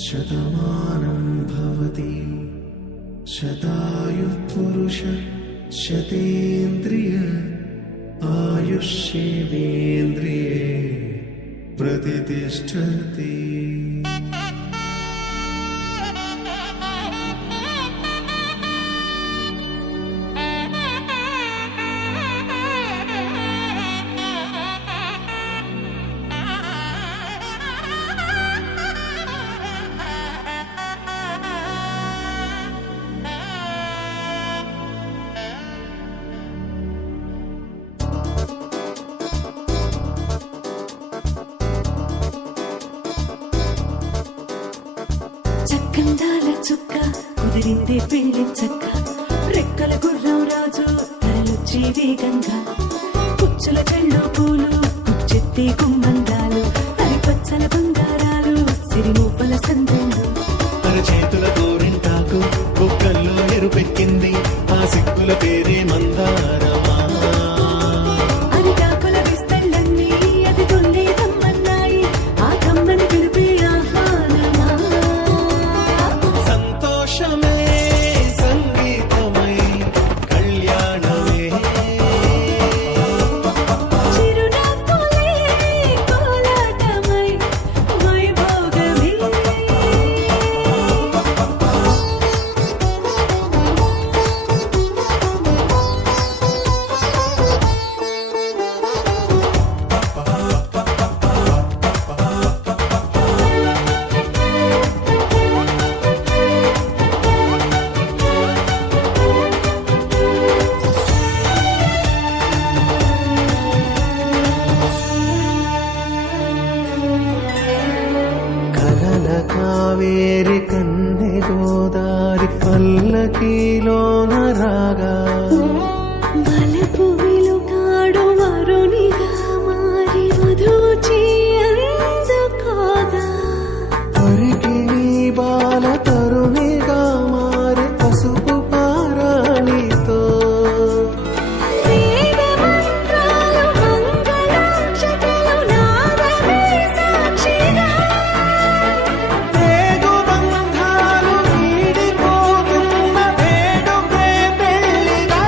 శతమానం భవతి శతాయుః పురుష శతేంద్రియ ఆయుష్యేవేంద్రియే ప్రతిష్టతి. చక్కందాల చుక్క కుదిరిందే పెళ్లి చక్క, రెక్కల గుర్రం రాజు తరలొచ్చి వేగంగా, పుచ్చుల చెళ్ళు పూలు పుచ్చెత్తి గుమ్మందాలు, అరి పచ్చల బంగారాలు సిరిమూపల సందెళ్ళు, అరచేతుల గోరింటాకు బొక్కల్లో ఎరుపెక్కింది, ఆ సిక్కుల పేరే మందారమా. అరిటాకుల విస్తళ్ళన్నీ అది తొందే తమ్మన్నాయి, ఆ కమ్మని పిలిపే ఆహ్వానమా. సంతోషమే సంగీతమై కళ్యాణమే, చిరునవ్వులే కోలాటమై వైభోగమే. కలల కావేరి కన్నె గోదారి పల్లకీలోన రాగా, వలపు వెలుగాడు వరునిగా మారి వధూచి అందుకోగా, తరికి నీ బాల తరుణిగా మారి పసుపు పారాణితో, వేద మంత్రాలు మంగళాక్షతలు నాదమే సాక్షిగా, వేగు బంధాలు వీడిపోతున్న వేడుకే పెళ్లిగా.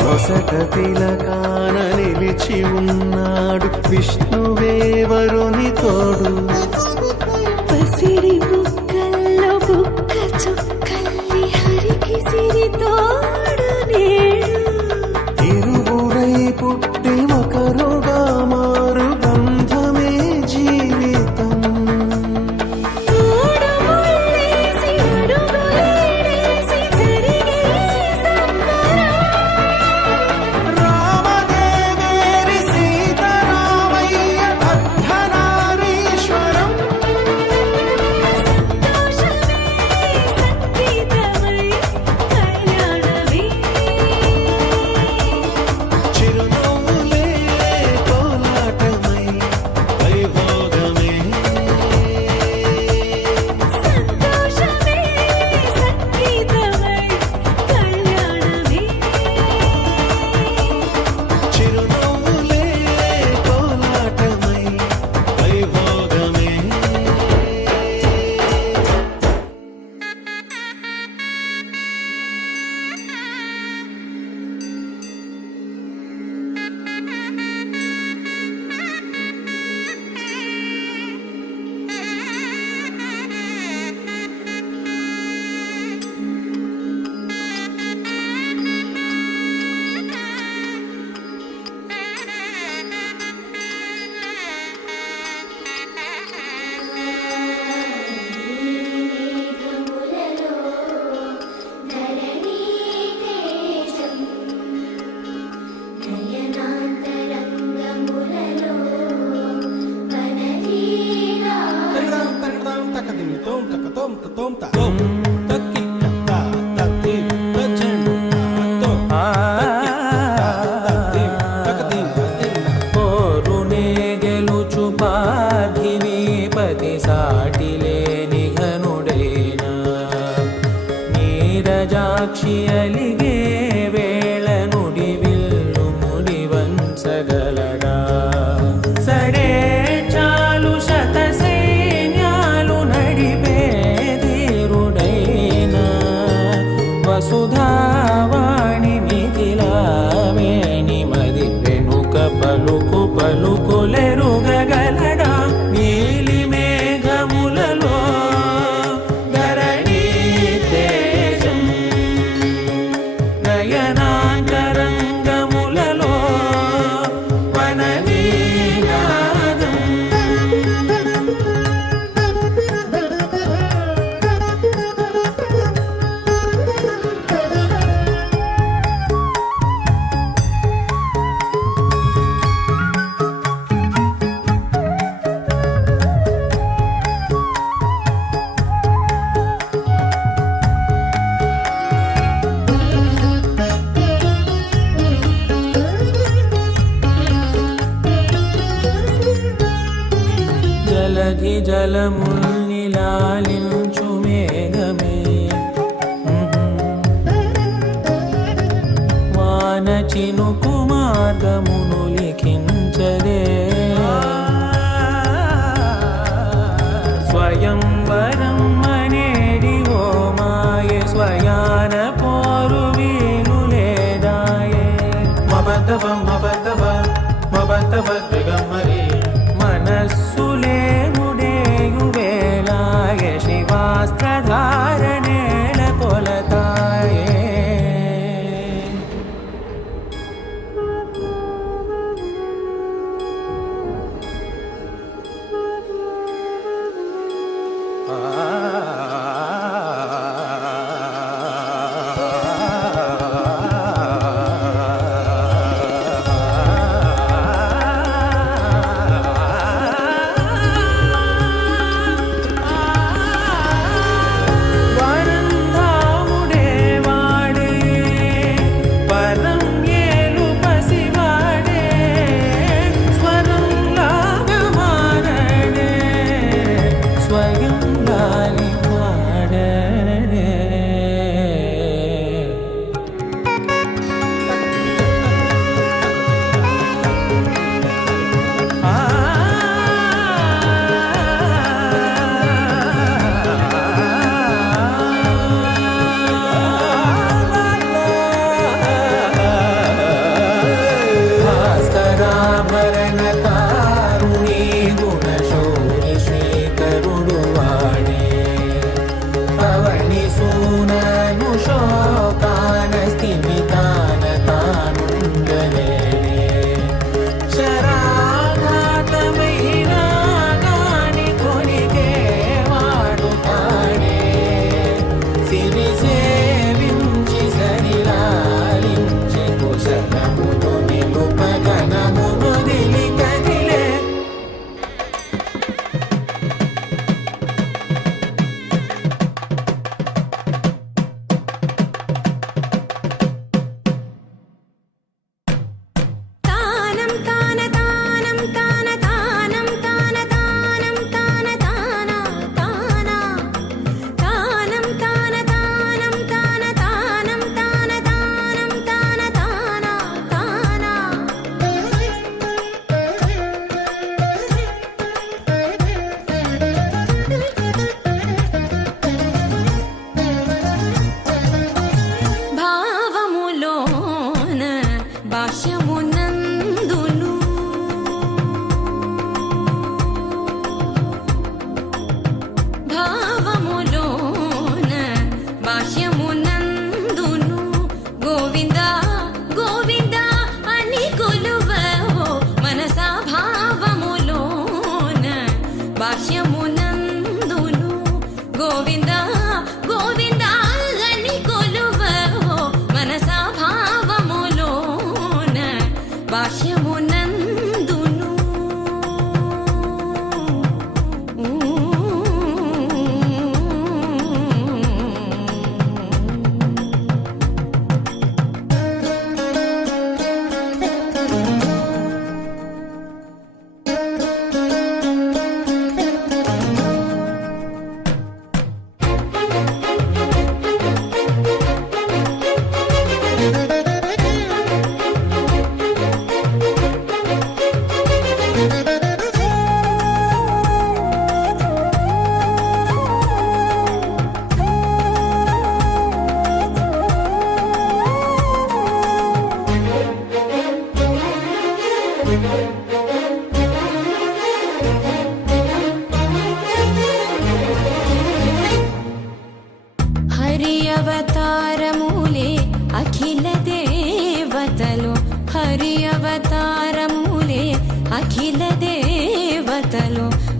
నొసట తిలకాన నిలిచి ఉన్నాడు విష్ణువే వరుని తోడు, పసిడి బుక్కల్లో బుక్క చుక్కల్లి హరికి సిరి తోడు నేడు, ఇరువురై పుట్టి ఒకరుగా మారు బంధమే జీవితం. తోడు ముళ్ళేసి అడుగులేసి జరిగే సంబరం, రామదేవేరి సీతారామయ్య అర్ధనారీశ్వరం, పోరునే గెలుచు పార్థివీపతి సాటిలేని ఘనుడేనా నీరజాక్షి అలిగే వేళ నుడి విల్లు ముడి వంచగలడా సడే చాలు శత సైన్యాలు నడిపే ధీరుడైనా వసుధావాణి మిథిలావేణి మది వెనుక పలుకు పలుకులెరుగగలడా నీలి మేఘములలో ధరణీ తేజం నయనాంతరంగములలో వననీనాదం జలధి జలముల్నిలాలించు మేఘమే వాన చినుకు మార్గమును లిఖించదే స్వయంవరం అనేడి ఓ మాయే స్వయాన పోరు వీలు లేదాయే మబద్దబద్దబద్దబద్దబద్దబద్దగమ్మరి మనస్సులే ముడేయు వేళాయ శివాస్త్రధారణేళ కొలతాయే వరంధాముడే వాడే పరం ఏలు పసివాడే స్వరం లాగమానడే స్వయం గాలి పాడడే భాస్కరాభరణ కారుణీ గుణశౌరి శ్రీకరుడు వాడే పవని సూనను శోకాన స్థిమితాన తానుండలేడే శరాఘాతమైన గాని కొనికే వాడుతాడే సిరి సేవించి సరిలాలించి కుశలమును నిలుపగనమును దిలి కదిలే తానం తాన తానం తాన తానం తాన తానం తాన తాన తాన తానం తాన తానం తాన తానం తాన తానం తాన తాన భావములోన భాష్యమునందును భావములోన భాష్యమునందును గోవింద గోవింద అని కొలువవో మనసా భావములోన భాష్యమునందును గోవింద గోవింద అని కొలువవో మనసా భావములోన భాష్యమునందును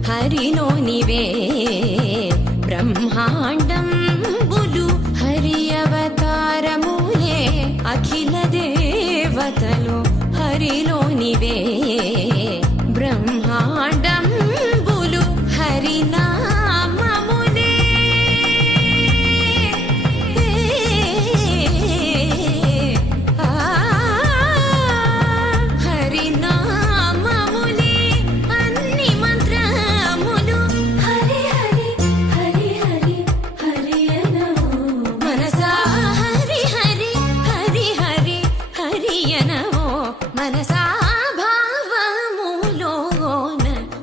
హరిలోనివే బ్రహ్మాండంబులు హరి అవతారములే అఖిల దేవతలు హరిలోనివే బ్రహ్మాండంబులు హరినామములే హరినామములే అన్ని మంత్రములు హరి హరి హరి హరి హరి అనవో మనసా హరి హరి హరి హరి హరి అనవో మనసా భావములోన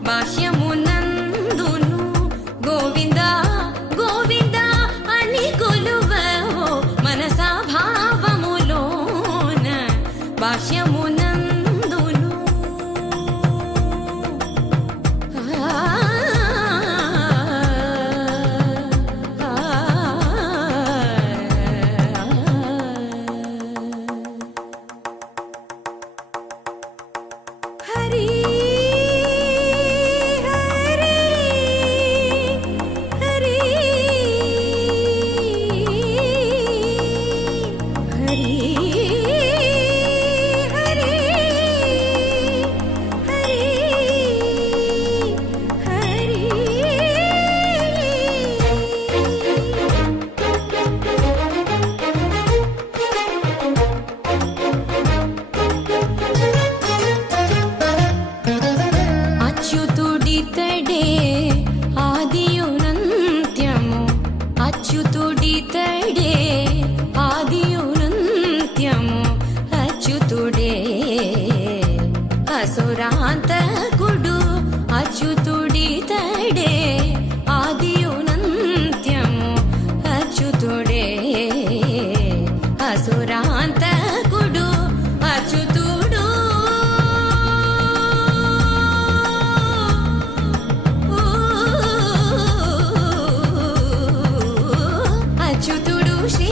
బాహ్యమునందును గోవింద గోవింద అని కొలువవో మనసా భావములోన బాహ్యమునందును హరి హరి హరి హరి హరి అచ్యుతుడితడే ఆదియునంత్యము అచ్యుతుడితడే ఆదియునంత్యము అచ్యుతుడే అసురాంతకుడు అచ్యుతుడితడే ఆదియునంత్యము అచ్యుతుడే అసురాంతకుడు అచ్యుతుడు అచ్యుతుడు శ్రీ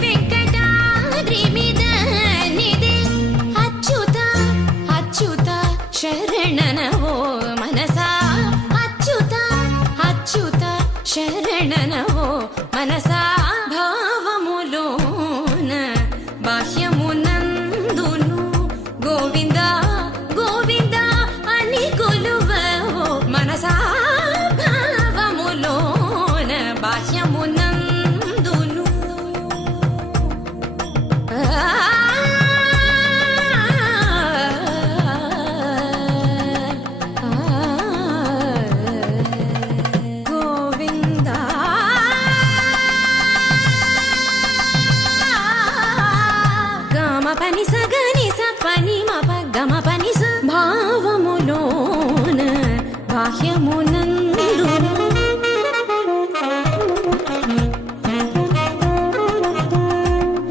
వెంకటాద్రి మీద నిదే అచ్యుత అచ్యుత శరణనవో మనసా అచ్యుత అచ్యుత శరణనవో మనసా భావములోన బాహ్యమునందును గోవింద గోవింద అని కొలువవో మనసా భావములోన బాహ్యమునందును గోవింద గమ పని సగని స పని మప గమ పని స భావములోన బాహ్యమునందును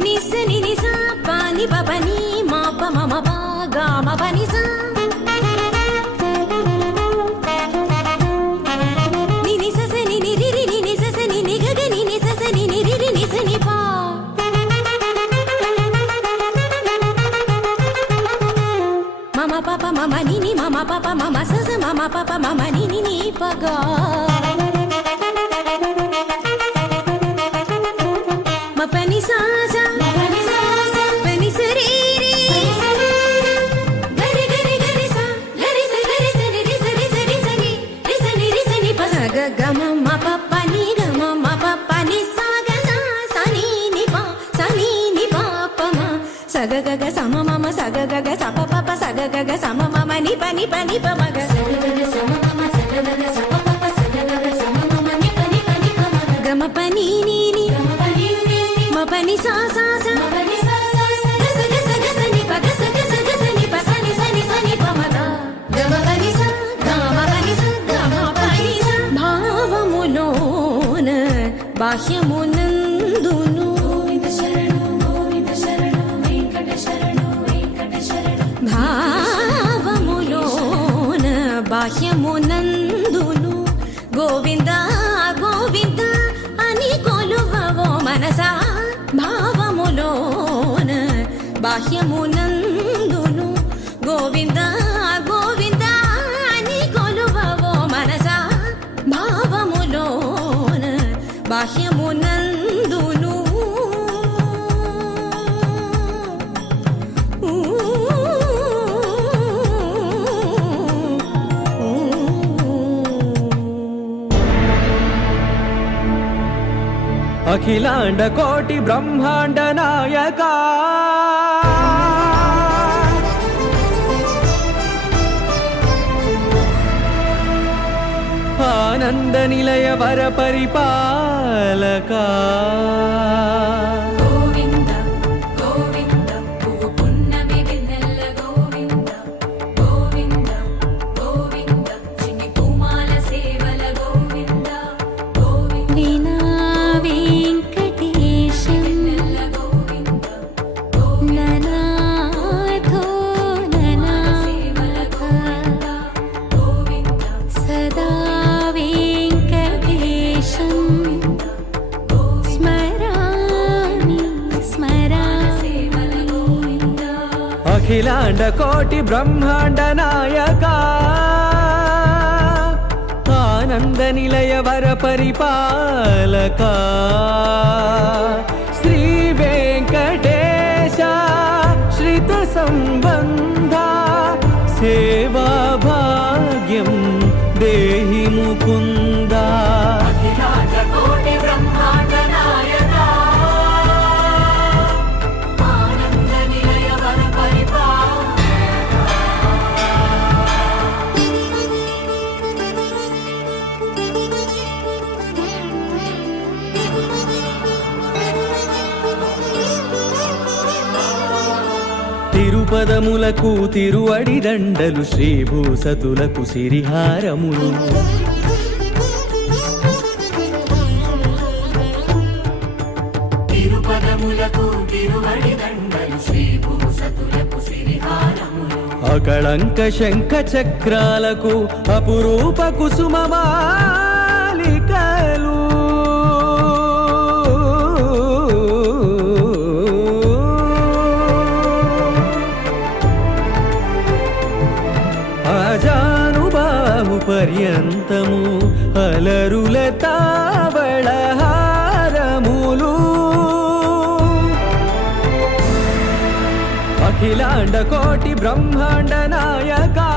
నిసని నిస పాని పని మాప మమ పా గమ పని స నిని సస నిని రిరి నిని సస నిని గగ నిని సస నిని రిరి నిస ని పా మమ పాప మమ నిని మమ పాప మమ సస మమ పాప మమ నిని ని పగా మపని సాస పని సరీరి గరి గరి గరి స గరి స గరి స రి స రి స రి స ని రి స ని రి స ని ప స గ గమ మ ప ప ని గ మ మ ప ప ని స గ స స ని ని ప స ని ని ప ప మ స గ గ గ స మ మ మ స గ గ గ స ప ప ప స గ గ గ స మ మ మ ని ప ని ప ని ప మ గ స గ గ గ స మ మ మ స గ గ గ స ప ప ప స గ గ గ స మ మ మ ని ప ని ప ని ప మ గ గ మ ప ని ని ని మ ప ని స స స గ స గ స గ స ని ప గ స గ స గ స ని ప స ని స ని స ని ప మ గ గ మ ప ని స గ మ ప ని స గ మ ప ని స భావములోన బాహ్యమునందును గోవింద శరణు వెంకట శరణు భావములోన బాహ్యమునందును గోవింద గోవింద అని కొలువవో మనసా భావములోన బాహ్యమునందును గోవింద గోవింద అని కొలువవో మనసా బాహ్యమునందును అఖిలాండ కోటి బ్రహ్మాండ నాయకా ఆనంద నిలయ వర పరిపాలకా గోవింద గోవింద పువ్వు పున్నమి వెన్నెల గోవింద గోవింద గోవింద చిన్ని పూమాల సేవల గోవింద గోవింద వినా వెంకటేశం వెన్నెల గోవింద ననాథో ననా సేవల గోవింద గోవింద సదా వెంకటేశం స్మరామి సేవల స్మరామి గోవింద అఖిలాండ కోటి బ్రహ్మాండ నాయకా ఆనంద నిలయ వర పరిపాలకా శ్రీ వెంకటేశ శ్రిత సంబంధ సేవా భాగ్యం దేహి ముకుందా అఖిలాండ కోటి బ్రహ్మాండ నాయక ఆనంద నిలయ వర తిరుపదములకు తిరువడి దండలు శ్రీభూసతులకు సిరిహారములు తిరుపదములకు తిరువడి దండలు శ్రీ భూసతులకు సిరిహారములు అకళంక శంఖ చక్రాలకు అపురూప కుసుమమాలికలు అజానుబాహు పర్యంతము అలరుల తావళహారములు అఖిలాండ కోటి బ్రహ్మాండ నాయకా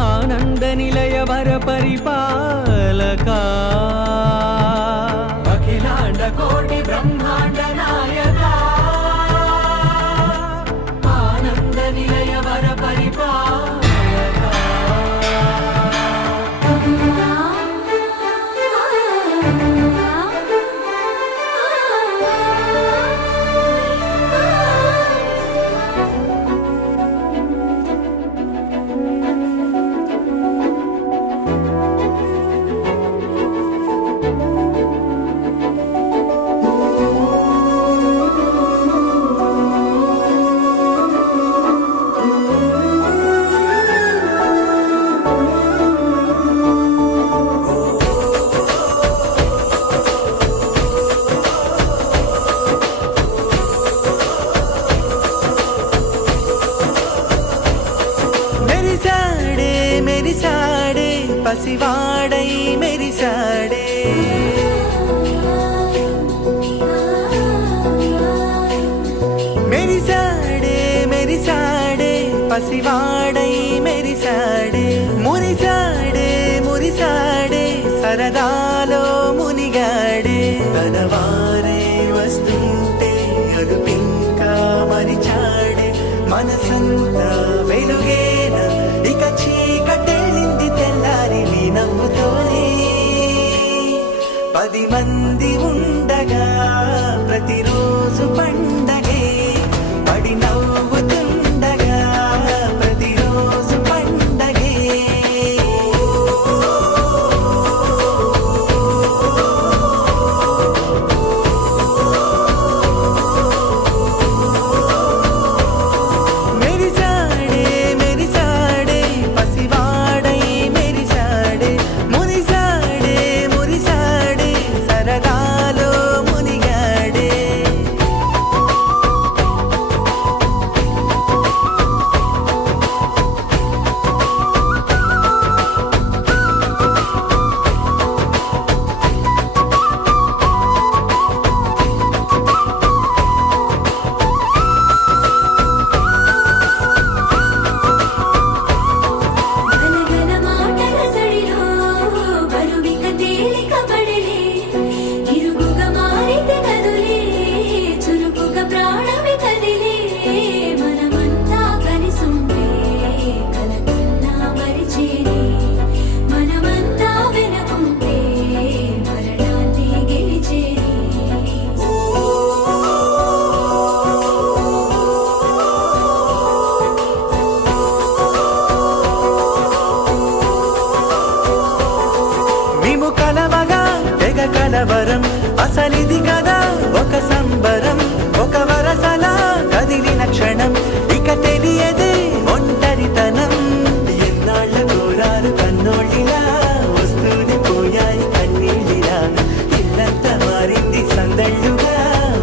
ఆనంద నిలయ వర పరిపాలకా అఖిలాండ కోటి బ్రహ్మాండ నాయకా ఆనంద నిలయ వర పరిపాలకా మెరిసాడే మెరిసాడే పసివాడై మెరిసాడే మెరిసాడే మెరిసాడే పసివాడై మెరిసాడే మురిసాడే మురిసాడే సరదాలో మునిగాడే తన వారే వస్తుంటే అదుపింకా మరిచాడే మనసంతా వెలుగేన ఇక చీకటెళ్ళింది తెల్లారి నీ నవ్వుతోనే 10 మంది ఉండగా ప్రతిరోజు పండగే పడి నవ్వుతుండగా ప్రతిరోజు పండగే మెరిసాడే మెరిసాడే పసివాడై మెరిసాడే మురిసాడే మురిసాడే సరదా అసలిది కదా ఒక సంబరం, ఒక వరసలా కదిలిన క్షణం, ఇక తెలియదే ఒంటరితనం. ఎన్నాళ్ళ కోరారు కన్నోళ్ళిలా, వస్తూనే పోయాయి కన్నీళ్ళిలా. ఇల్లంతా మారింది సందళ్ళుగా,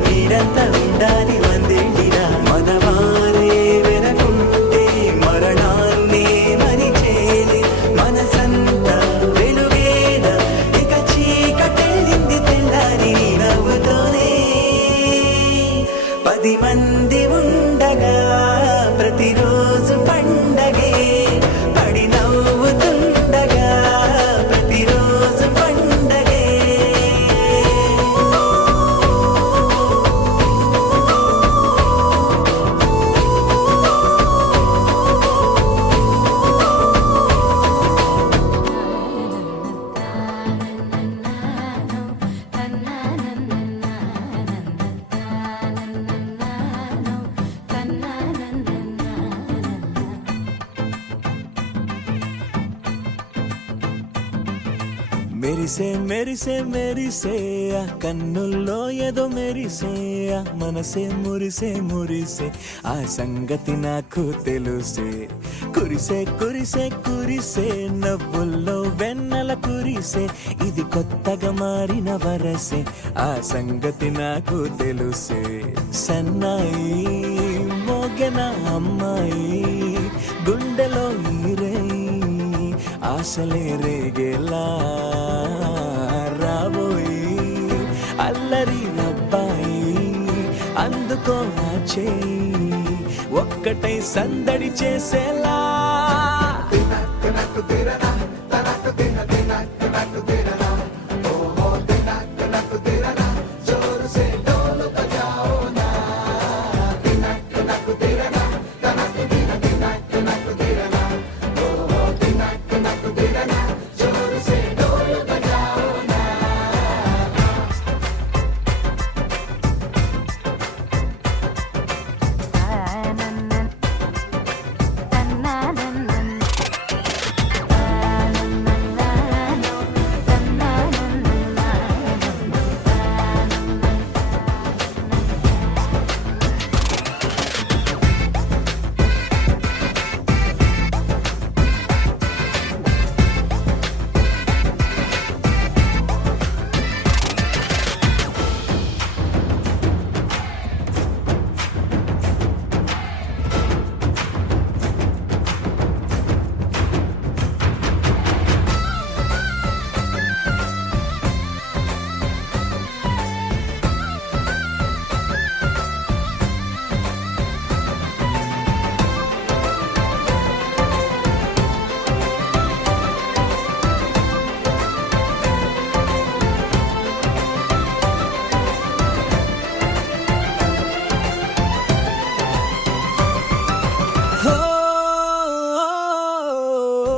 మీరంతా ఉండాలి వందేళ్ళిలా. మనవారే వెనకుంటే మరణాన్నే మరిచేలే, మనసంతా వెలుగేన ఇక చీకటెళ్ళింది తెల్లారి నీ నవ్వుతోనే. 10 మంది ఉండగా ప్రతిరోజు పండగే, పడి నవ్వుతుండగా ప్రతిరోజు పండగే. మెరిసే మెరిసే మెరిసే ఆ కన్నుల్లో ఏదో మెరిసే, ఆ మనసే మురిసే మురిసే, ఆ సంగతి నాకు తెలుసే. కురిసే కురిసే కురిసే నవ్వుల్లో వెన్నెల కురిసే, ఇది కొత్తగా మారిన వరసే, ఆ సంగతి నాకు తెలుసే. సన్నాయి మోగెన అమ్మాయి, గుండెలో ఈరే ఆశలే రేగేలా, రాబోయి అల్లరి అబ్బాయి, అందుకో నా చేయి ఒక్కటై సందడి చేసేలా.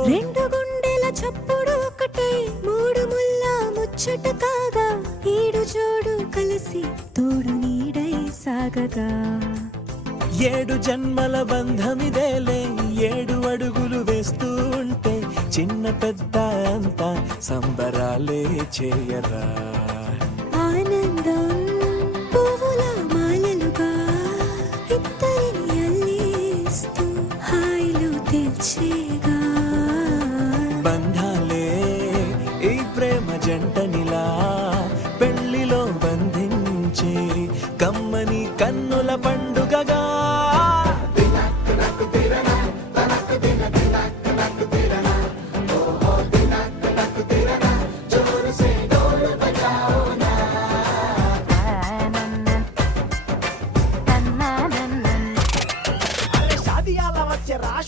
రెండు గుండెల చప్పుడు ఒకటే, మూడు ముల్ల ముచ్చట కాగా, ఈడు జోడు కలిసి తోడు నీడై సాగగా. 7 జన్మల బంధమిదేలే, 7 అడుగులు వేస్తూ ఉంటే, చిన్న పెద్ద అంతా సంబరాలే చేయరా. ఆనందం పువ్వుల మాలలుగా ఇద్దరిని అల్లేస్తూ హాయిలు తెల్చేగా. బంధాలే ఈ ప్రేమ జంటనిలా పెళ్లిలో బంధించే, కమ్మని కన్నుల పండుగగా.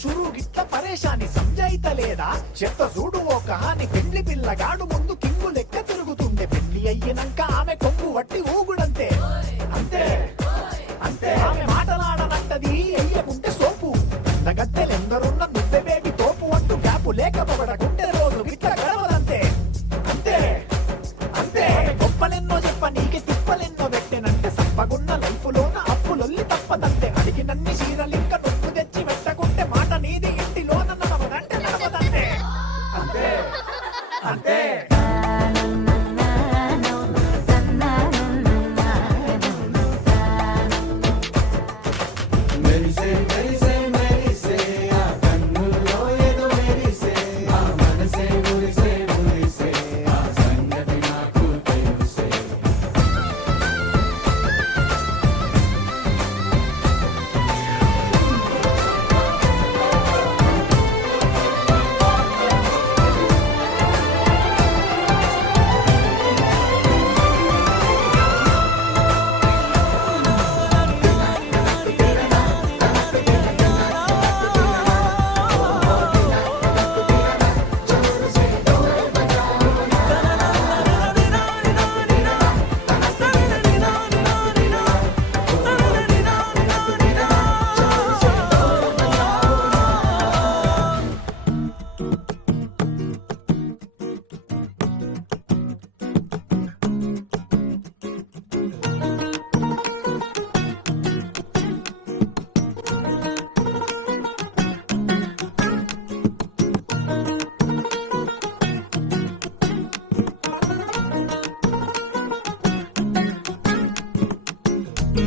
షురు గిట్ల పరేషాని సంజాయితలేదా, చెత్త చూడు ఓ కహాని. పెళ్లి పిల్లగాడు ముందు కింగు లెక్క తిరుగుతుండే, పెళ్లి అయ్యినాక ఆమె కొంగు వట్టి ఊగుడంతే. అంతే అంతే ఆమె మాటలాడనంటది అయ్యకుంటే సోపు. గద్దెలెందరున్న నువ్వే బేబీ తోపు అంటూ గ్యాపు లేకపోవడకుంటే రోజు గిట్ల గడవదంతే. అంతే అంతే గొప్పలెన్నో చెప్ప నీకే తిప్పలెన్నో పెట్టెనంటే, సప్పగున్న లైఫ్ లోన అప్పులొల్లి తప్పదంతే. అడిగినన్ని చీరలింక నొప్పు తెచ్చి పెట్టకుంటే, మాట నీది ఇంటిలోన నడవదంటే నడవదంతే. అంతే అంతే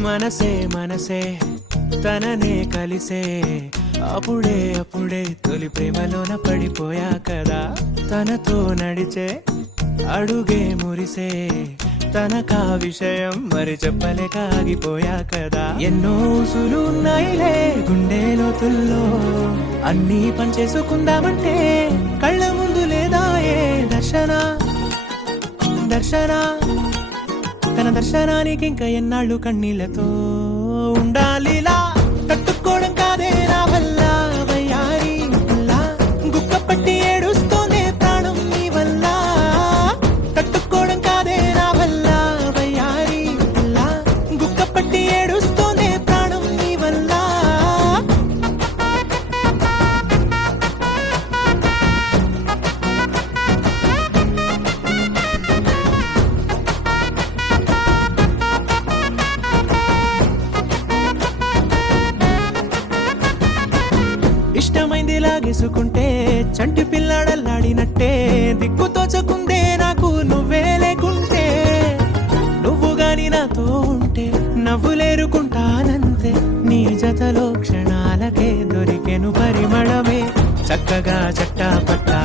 మనసే మనసే తననే కలిసే అప్పుడే అప్పుడే తొలి ప్రేమలోన పడిపోయా కదా తనతో నడిచే అడుగే మురిసే తనకా విషయం మరి చెప్పలేక ఆగిపోయా కదా ఎన్నో ఊసులు ఉన్నాయిలే గుండె లోతుల్లో అన్నీ పనిచేసుకుందామంటే కళ్ళ ముందు లేదా ఏ దర్శన దర్శన తన దర్శనానికి ఇంకా ఎన్నాళ్ళు కన్నీళ్లతో ఉండాలిలా తట్టుకోవడం కాదే నా వల్ల వయ్యారి పిల్ల గుక్క పట్టి ఏడుస్తోందే ప్రాణం నీ వల్ల తట్టుకోవడం కాదే నా వల్ల వయ్యారి పిల్ల గుక్క పట్టి ఏడుస్తోందే ప్రాణం నీ వల్ల ఇష్టమైంది లాగేసుకుంటే చంటి పిల్లాడల్లాడినట్టే దిక్కు తోచకుందే నాకు నువ్వే లేకుంటే నువ్వు గాని నాతో ఉంటే నవ్వులేరుకుంటానంతే నీ జతలో క్షణాలకే దొరికెను పరిమళమే చక్కగా చట్టా పట్టా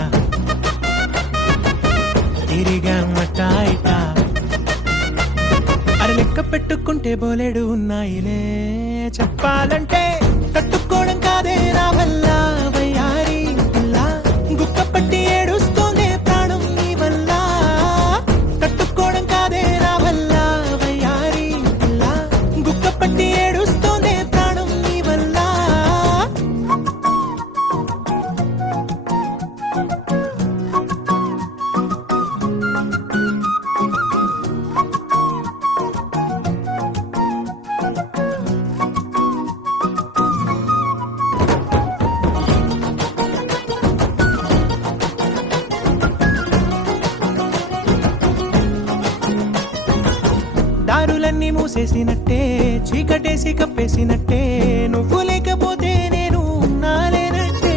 తిరిగా మట్టా ఇటా అరే లెక్క పెట్టుకుంటే బోలెడు ఉన్నాయిలే చెప్పాలంటే తట్టుకోవడం కాదే నా వల్ల వయ్యారి పిల్ల గుక్క పట్టి ఏడుస్తోందే ప్రాణం నీ వల్ల తట్టుకోవడం కాదే నా వల్ల వయ్యారి పిల్ల గుక్క పట్టి ఏడుస్తోందే ప్రాణం నీ వల్ల దారులన్నీ మూసేసినట్టే చీకటేసి కప్పేసినట్టే నువ్వు లేకపోతే నేను ఉన్నాలేనట్టే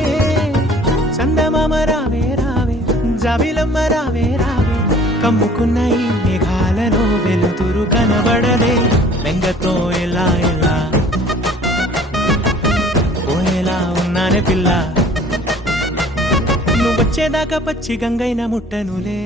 చందమామ రావే రావే జాబిలమ్మ రావే రావే కమ్ముకున్న ఈ మేఘాలలో వెలుతురు కనబడదే వెంగతో ఎలా ఎలా పోయేలా ఉన్నానే పిల్ల నువ్వు వచ్చేదాకా పచ్చి గంగైన ముట్టనులే